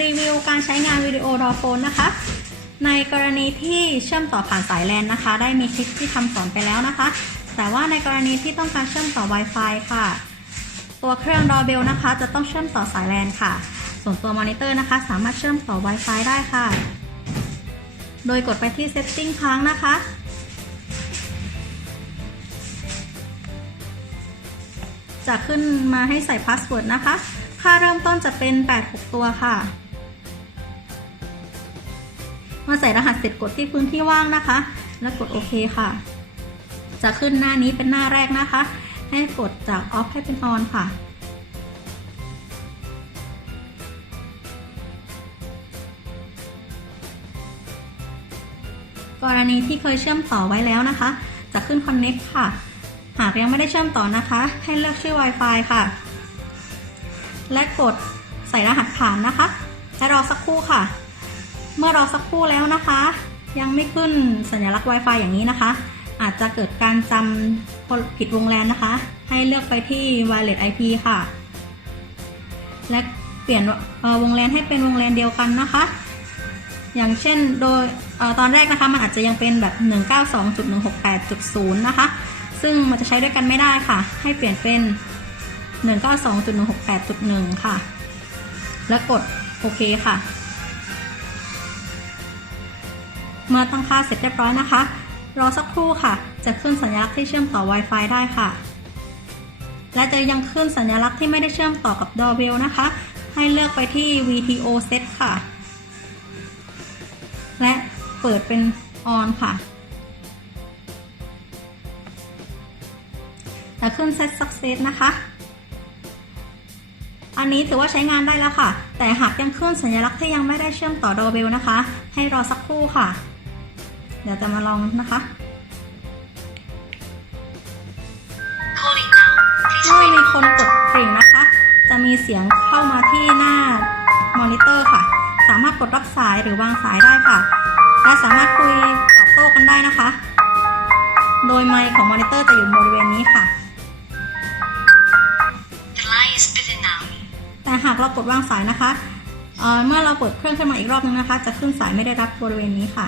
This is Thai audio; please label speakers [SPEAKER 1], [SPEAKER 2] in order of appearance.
[SPEAKER 1] รีวิวการใช้งานวิดีโอดอโฟนนะคะ ในกรณีที่เชื่อมต่อผ่านสายแลนนะคะ ได้มีคลิปที่ทำสอนไปแล้วนะคะ แต่ว่าในกรณีที่ต้องการเชื่อมต่อ Wi-Fi ค่ะ ตัวเครื่องดอเบลนะคะ จะต้องเชื่อมต่อสายแลนค่ะ ส่วนตัวมอนิเตอร์นะคะ สามารถเชื่อมต่อ Wi-Fi ได้ค่ะ โดยกดไปที่ Setting ค้างนะคะจะขึ้นมาให้ใส่พาสเวิร์ดนะคะ ค่าเริ่มต้นจะเป็น 86 ตัวค่ะมื่อใส่รหัสเสร็จกดที่พื้นที่ว่างนะคะ แล้วกดโอเคค่ะ จะขึ้นหน้านี้เป็นหน้าแรกนะคะ ให้กดจากออฟให้เป็นออนค่ะกรณีที่เคยเชื่อมต่อไว้แล้วนะคะ จะขึ้น Connect ค่ะ หากยังไม่ได้เชื่อมต่อนะคะ ให้เลือกชื่อ Wi-Fi ค่ะ และกดใส่รหัสผ่านนะคะ และรอสักครู่ค่ะ เมื่อรอสักครู่แล้วนะคะ ยังไม่ขึ้นสัญลักษณ์ Wi-Fi อย่างนี้นะคะ อาจจะเกิดการจำผิดวงแลนนะคะ ให้เลือกไปที่ Wireless IP ค่ะ และเปลี่ยนวงแลนให้เป็นวงแลนเดียวกันนะคะ อย่างเช่นโดยอตอนแรกนะคะมันอาจจะยังเป็นแบบ 192.168.0 นะคะ ซึ่งมันจะใช้ด้วยกันไม่ได้ค่ะ ให้เปลี่ยนเป็น 192.168.1 ค่ะ แล้วกดโอเคค่ะ เมื่อตั้งค่าเสร็จเรียบร้อยนะคะ รอสักครู่ค่ะ จะขึ้นสัญลักษณ์ที่เชื่อมต่อ Wi-Fi ได้ค่ะ และจะยังขึ้นสัญลักษณ์ที่ไม่ได้เชื่อมต่อกับ Doorbell นะคะ ให้เลือกไปที่ VTO Set ค่ะ และเปิดเป็น On ค่ะและขึ้น Set Success นะคะ อันนี้ถือว่าใช้งานได้แล้วค่ะ แต่หากยังขึ้นสัญลักษณ์ที่ยังไม่ได้เชื่อมต่อ Doorbell นะคะ ให้รอสักครู่ค่ะ เดี๋ยวจะมาลองนะคะ
[SPEAKER 2] Calling now. Please
[SPEAKER 1] เมื่อ
[SPEAKER 2] wait.
[SPEAKER 1] มีคนกดกริ่งนะคะ จะมีเสียงเข้ามาที่หน้ามอนิเตอร์ค่ะ สามารถกดรับสายหรือวางสายได้ค่ะ และสามารถคุยตอบโต้กันได้นะคะ โดยไมค์ของมอนิเตอร์จะอยู่บริเวณนี้ค่ะ
[SPEAKER 2] The line is busy now.
[SPEAKER 1] แต่หากเรากดวางสายนะคะเเมื่อเรากดเครื่องขึ้นมาอีกรอบนึงนะคะ จะขึ้นสายไม่ได้รับบริเวณนี้ค่ะ